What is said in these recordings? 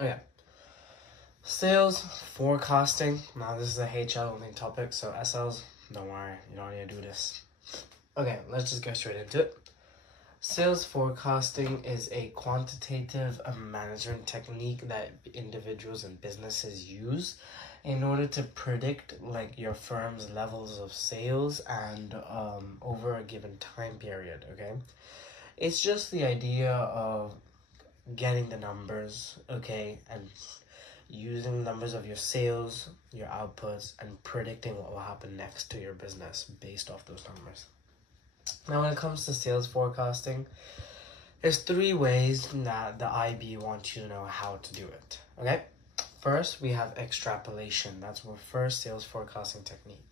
Okay. Sales forecasting. Now this is a HL only topic, so SLs, don't worry, you don't need to do this. Okay, let's just get straight into it. Sales forecasting is a quantitative management technique that individuals and businesses use in order to predict like your firm's levels of sales and over a given time period. Okay, it's just the idea of getting the numbers, okay, and using numbers of your sales, your outputs, and predicting what will happen next to your business based off those numbers. Now, when it comes to sales forecasting, there's three ways that the IB wants you to know how to do it. Okay, first we have extrapolation. That's our first sales forecasting technique.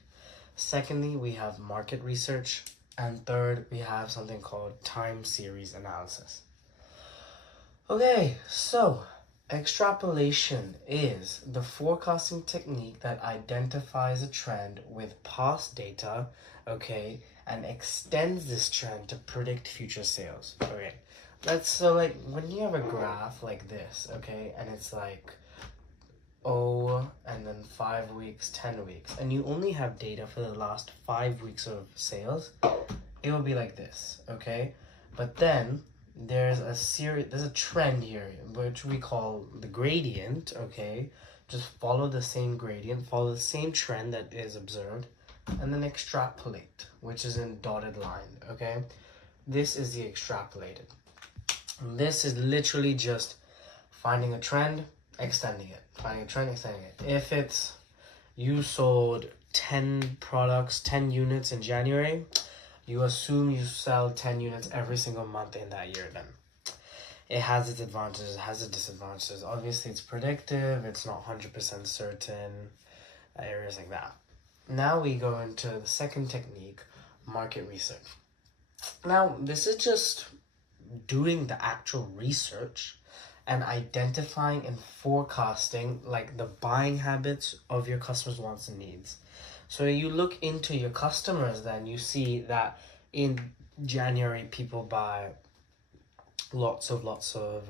Secondly, we have market research, and third, we have something called time series analysis. Okay, so extrapolation is the forecasting technique that identifies a trend with past data, okay, and extends this trend to predict future sales. Okay, so like when you have a graph like this, okay, and it's like and then 5 weeks, 10 weeks, and you only have data for the last 5 weeks of sales, it will be like this, okay? But then there's a trend here, which we call the gradient, okay? Just follow the same gradient, follow the same trend that is observed, and then extrapolate, which is in dotted line, okay? This is the extrapolated. This is literally just finding a trend, extending it, finding a trend, extending it. If it's you sold 10 products, 10 units in January, you assume you sell 10 units every single month in that year then. It has its advantages, it has its disadvantages. Obviously, it's predictive, it's not 100% certain, areas like that. Now we go into the second technique, market research. Now, this is just doing the actual research and identifying and forecasting like the buying habits of your customers' wants and needs. So you look into your customers, then you see that in January people buy lots of lots of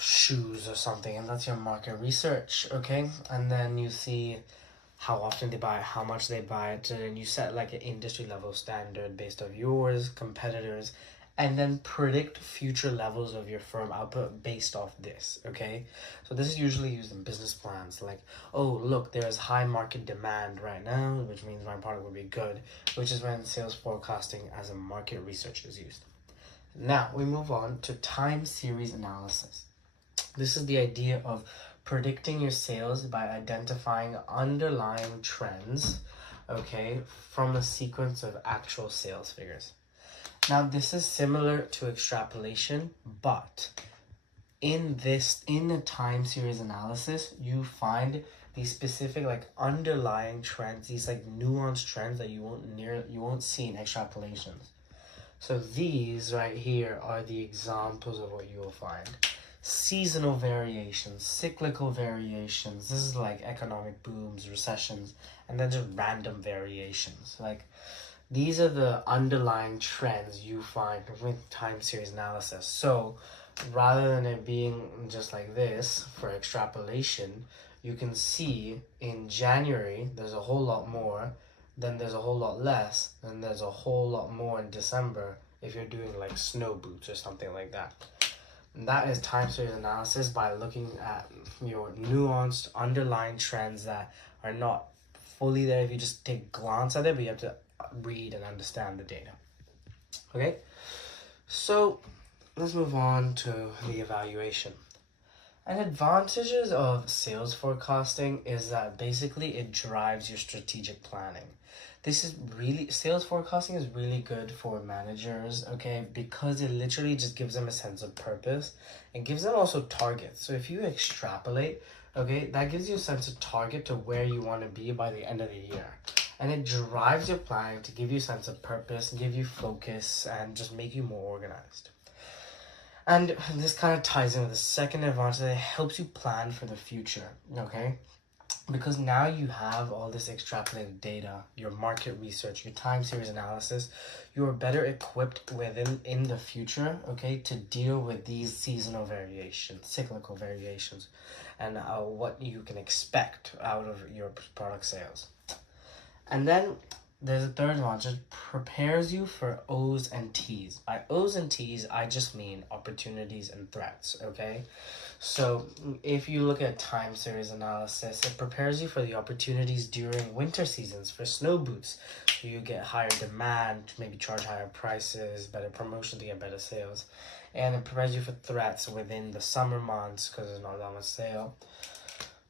shoes or something, and that's your market research, okay? And then you see how often they buy it, how much they buy it, and you set like an industry level standard based on yours, competitors, and then predict future levels of your firm output based off this, okay? So this is usually used in business plans, like, oh, look, there's high market demand right now, which means my product will be good, which is when sales forecasting as a market research is used. Now, we move on to time series analysis. This is the idea of predicting your sales by identifying underlying trends, okay, from a sequence of actual sales figures. Now, this is similar to extrapolation, but in the time series analysis, you find these specific like underlying trends, these like nuanced trends that you won't see in extrapolations. So these right here are the examples of what you will find. Seasonal variations, cyclical variations. This is like economic booms, recessions, and then just random variations. Like these are the underlying trends you find with time series analysis. So rather than it being just like this for extrapolation, you can see in January there's a whole lot more, then there's a whole lot less, then there's a whole lot more in December if you're doing like snow boots or something like that. And that is time series analysis by looking at your nuanced underlying trends that are not fully there if you just take a glance at it, but you have to read and understand the data. Okay, so let's move on to the evaluation. And advantages of sales forecasting is that basically it drives your strategic planning. Sales forecasting is really good for managers, okay, because it literally just gives them a sense of purpose. It gives them also targets. So if you extrapolate, okay, that gives you a sense of target to where you want to be by the end of the year. And it drives your planning to give you a sense of purpose, give you focus, and just make you more organized. And this kind of ties in with the second advantage that it helps you plan for the future, okay? because now you have all this extrapolated data, your market research, your time series analysis, you are better equipped in the future, okay, to deal with these seasonal variations, cyclical variations, and what you can expect out of your product sales. And then there's a third launch. It prepares you for O's and T's. By O's and T's, I just mean opportunities and threats, okay? So if you look at time series analysis, it prepares you for the opportunities during winter seasons for snow boots. So you get higher demand, maybe charge higher prices, better promotion to get better sales. And it prepares you for threats within the summer months because there's not that much sale.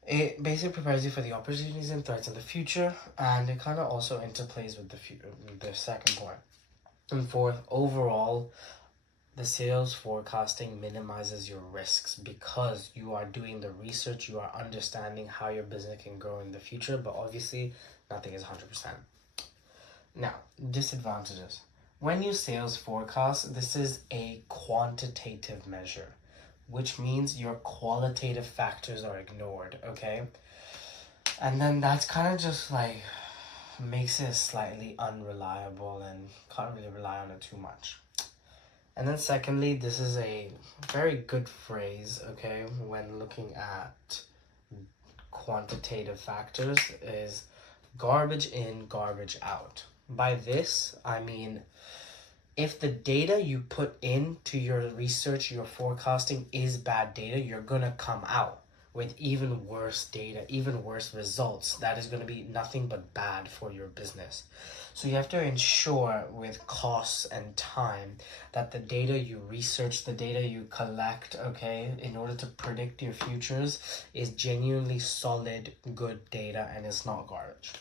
It basically prepares you for the opportunities and threats in the future, and it kind of also interplays with the second point. And fourth, overall, the sales forecasting minimizes your risks because you are doing the research, you are understanding how your business can grow in the future, but obviously nothing is 100%. Now, disadvantages. When you sales forecast, this is a quantitative measure, which means your qualitative factors are ignored, okay? And then that's kind of just like makes it slightly unreliable and can't really rely on it too much. And then secondly, this is a very good phrase, okay, when looking at quantitative factors, is garbage in, garbage out. By this, I mean, if the data you put into your research, your forecasting is bad data, you're going to come out with even worse data, even worse results. That is going to be nothing but bad for your business. So you have to ensure with costs and time that the data you research, the data you collect, okay, in order to predict your futures is genuinely solid, good data and it's not garbage.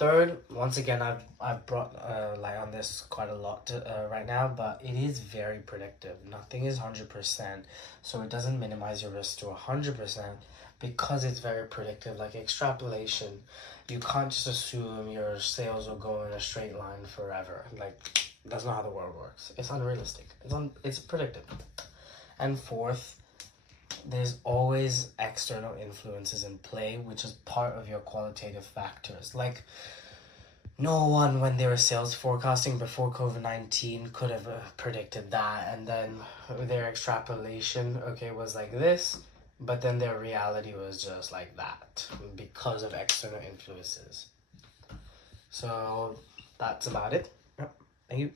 Third, once again, I've brought light on this quite a lot right now, but it is very predictive. Nothing is 100%, so it doesn't minimize your risk to 100% because it's very predictive. Like extrapolation, you can't just assume your sales will go in a straight line forever. Like, that's not how the world works. It's unrealistic. It's predictive. And fourth, there's always external influences in play, which is part of your qualitative factors. Like, no one, when they were sales forecasting before COVID-19, could have predicted that. And then their extrapolation, okay, was like this, but then their reality was just like that because of external influences. So that's about it. Yep. Thank you.